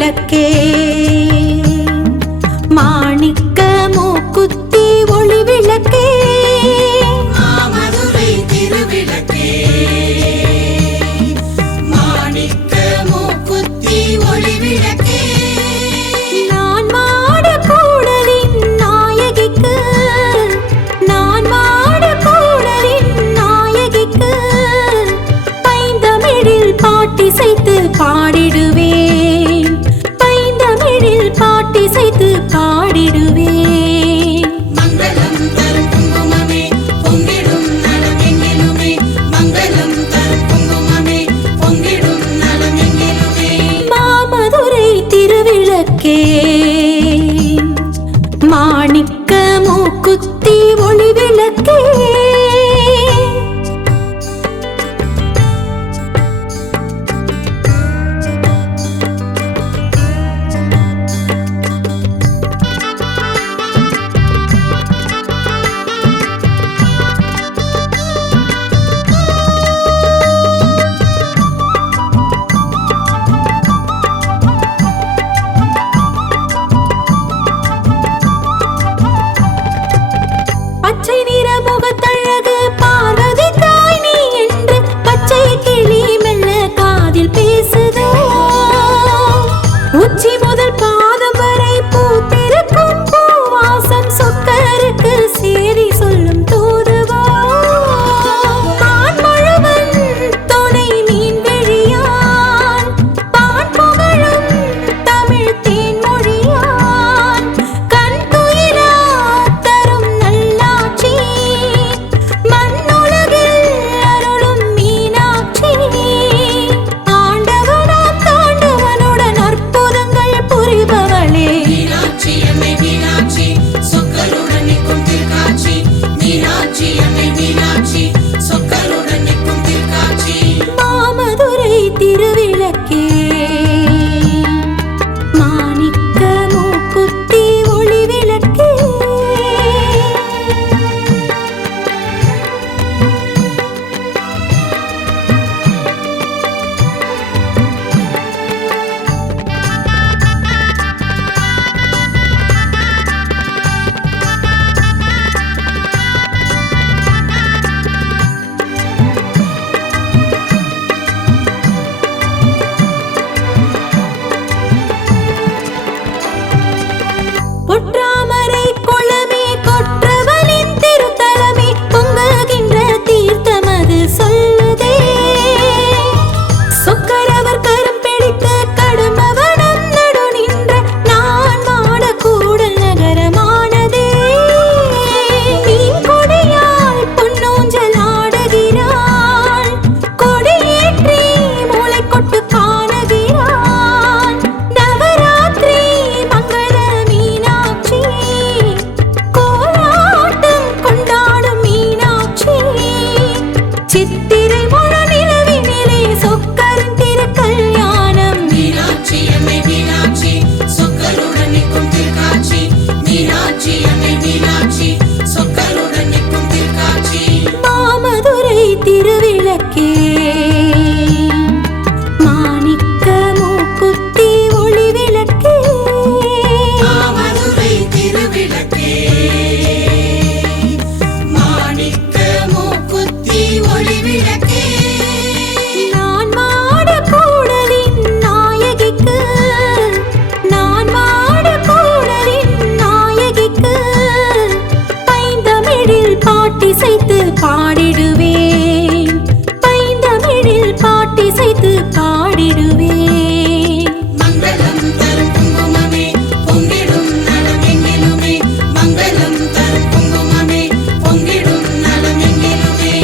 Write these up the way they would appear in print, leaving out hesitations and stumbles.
திருவிளக்கே மாணிக்க மூக்குத்தி ஒளி விளக்கே மாமதுரை திருவிளக்கே மாணிக்க மூக்குத்தி ஒளி விளக்கே நான் மாட கூடலின் நாயகிக்கு நான் மாட கூடலின் நாயகிக்கு பைந்தமிழில் பாட்டிசைத்து பாடிடுவேன் பைந்தமிழில் பாட்டிசைத்து பாடிடுவேன் மங்களம் தரும் குங்குமமே பொங்கிடும் நலமெங்கிலுமே மங்களம் தரும் குங்குமமே பொங்கிடும் நலமெங்கிலுமே மாமதுரை திருவிளக்கே மாணிக்க மூக்குத்தி ஒளி விளக்கே பச்சை நிற முகத்தழகு பார்வதி தாய் நீ என்று பச்சை கிளி மெல்ல காதில் பேசுதோ உச்சி முதல் பாதம் வரை பூத்திருக்கும் பூவாசம் சொக்கருக்கு சேரி சொல்லும் தூதுவோ பான்மழுவன் துணை மீன் விழியான் பான் புகழும் தமிழ் தேன்மொழியான் கண் துயிலா தரும் நல்லாட்சி மண்ணுலகில் அருளும் மீனாட்சி ஆண்டவனாம் தாண்டவனுடன் அற்புதங்கள் புரிபவளே மீனாட்சி அன்னை மீனாட்சி சொக்கருடன் நிற்கும் திருக்காட்சி மீனாட்சி அன்னை மீனாட்சி சொக்கருடன் நிற்கும் திருக்காட்சி மாமதுரை திருவிளக்கே மாணிக்க மூக்குத்தி ஒளி விளக்கே பொற்றாமரை குளமே கொற்றவனின் திருத்தலமே பொங்குகின்ற தீர்த்தமது சொல்லுதே சொக்கரவர் கரம் பிடித்து கடுமவனம் நடு நின்ற நான் மாட கூடல் நகரமானதே மீன் கொடியால் பொன்னூஞ்சல் ஆடுகிறாள் கொடியேற்றி மூளை கொட்டு காணுகிறாள் நவராத்திரி மங்கள மீனாட்சி கோலாட்டம் கொண்டாடும் மீனாட்சி சித்திரை முழு நிலவினிலே சொக்கரின் திருக்கல்யாணம் மீனாட்சி அன்னை மீனாட்சி சொக்கருடன் நிற்கும் திருக்காட்சி மீனாட்சி அன்னை மீனாட்சி சொக்கருடன் நிற்கும் திருக்காட்சி மாமதுரை திருவிளக்கே மாணிக்க மூக்குத்தி ஒளி விளக்கே மாமதுரை திருவிளக்கே மாணிக்க மூக்குத்தி ஒளி விளக்கே நான் மாட கூடலின் நாயகிக்கு நான் மாட கூடலின் நாயகிக்கு பைந்தமிழில் பாட்டிசைத்து பாடிடுவேன் பைந்தமிழில் பாட்டிசைத்து பாடிடுவேன் மங்களம் தரும் குங்குமமே பொங்கிடும் நலமெங்கிலுமே மங்களம் தரும் குங்குமமே பொங்கிடும் நலமெங்கிலுமே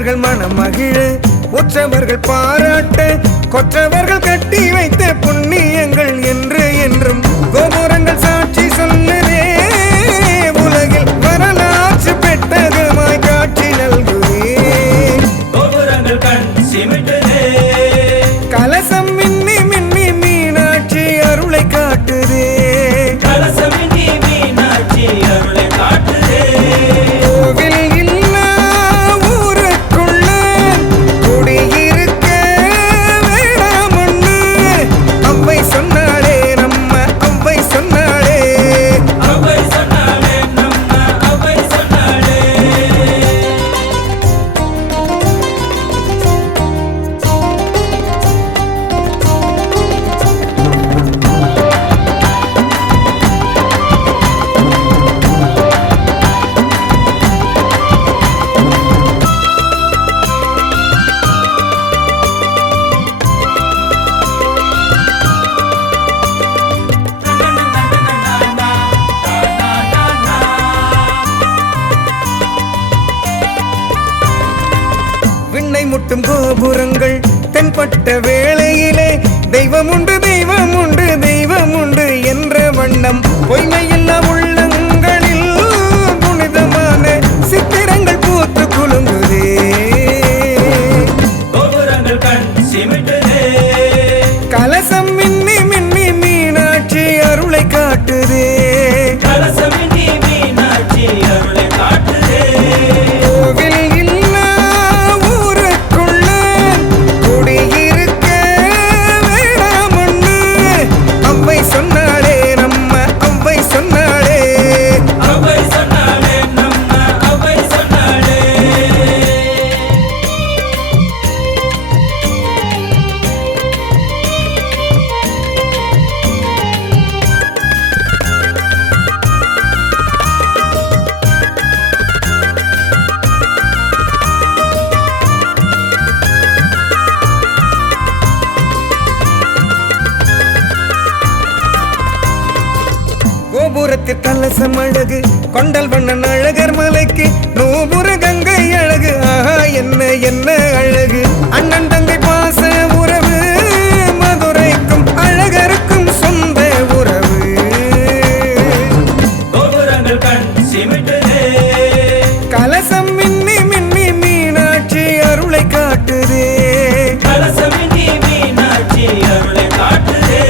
உற்றவர்கள் மனம் மகிழ உற்றவர்கள் பாராட்ட கொற்றவர்கள் கட்டி வைத்த புண்ணியங்கள் என்று என்றும் கோபுரங்கள் சாட்சி சொல்லுதே உலகில் வரலாற்று பெட்டகமாய் காட்சி நல்குதே கோபுரங்கள் கண் சிமிட்டுதே கலசம் மின்னி மின்னி மீனாட்சி அருளை காட்டுதே கலசமினி மீனாட்சி அருளை காட்டுதே கோவில் இல்லா ஊருக்குள்ள குடியிருக்க வேணாமொன்னு அவ்வை சொன்னாளே நம்ம அவ்வை சொன்னாளே அவை சொன்னாளே நம்ம அவை சொன்னாளே விண்ணை முட்டும் கோபுரங்கள் தென்பட்ட வேளையிலே தெய்வம் உண்டு தெய்வம் உண்டு தெய்வம் உண்டு என்ற வண்ணம் பொய்மையில்லா உள்ளங்களில் புனிதமான சித்திரங்கள் பூத்து குலுங்குதே கோபுரங்கள் கண் சிமிட்டுதே கலசம் மின்னி மின்னி மீனாட்சி அருளை காட்டுதே கலசமினி மீனாட்சி அருளை காட்டுதே கோவில் இல்லா ஊருக்குள்ள குடியிருக்க வேணாமொன்னு அவ்வை சொன்னாளே நம்ம அவ்வை சொன்னாளே அவை சொன்னாளே நம்ம அவை சொன்னாளே கோபுரத்தில் கலசம் அழகு கொண்டல் வண்ணன் அழகர் மலைக்கு நூபுர கங்கை அழகு ஆஹா என்ன என்ன அழகு அண்ணன் தங்கை பாச உறவு மதுரைக்கும் அழகருக்கும் சொந்த உறவு கோபுரங்கள் கண் சிமிட்டுதே கலசம் மின்னி மின்னி மீனாட்சி அருளை காட்டுதே கலசமினி மீனாட்சி அருளை காட்டுதே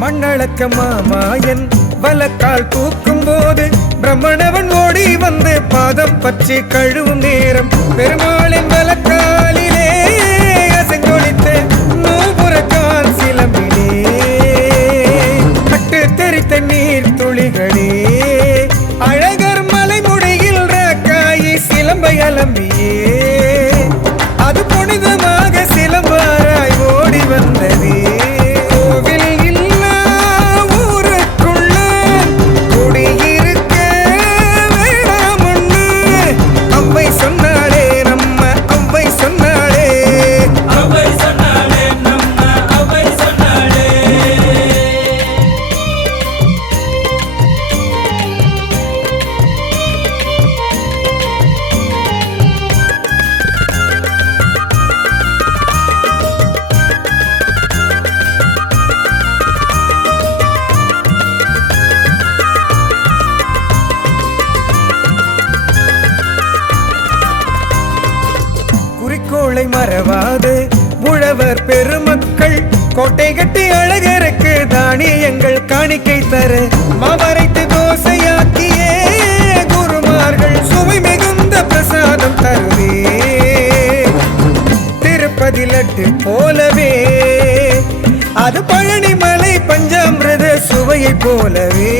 மண்ணளக்க மாமாயன் வலக்கால் தூக்கும் போது பிரம்மணவன் ஓடி வந்து பாதம் பற்றி கழுவும் நேரம் பெருமாளின் வலக்காலிலே அசைந்தொழித்த நூபுரக்கால் சிலம்பிலே பட்டு தெரித்த நீர் துளிகளே அழகர் மலைமுடியில் ராக்காயி சிலம்பை அலம்பியே அது புனிதமாக சிலம்பாராய் ஓடி வந்ததே கோவில் இல்லா ஊருக்குள்ள குடியிருக்க வேணாமொன்னு அவ்வை சொன்னாளே நம்ம அவ்வை சொன்னாளே அவை சொன்னாளே நம்ம அவை சொன்னாளே குறிக்கோளை மறவாது உழவர் பெருமக்கள் கோட்டை கட்டி அழகருக்கு தானியங்கள் காணிக்கை தர மாவரைத்து தோசையாக்கியே குருமார்கள் சுவை மிகுந்த பிரசாதம் தருவே திருப்பதி லட்டு போலவே அது பழனி மலை பஞ்சாமிரத சுவையை போலவே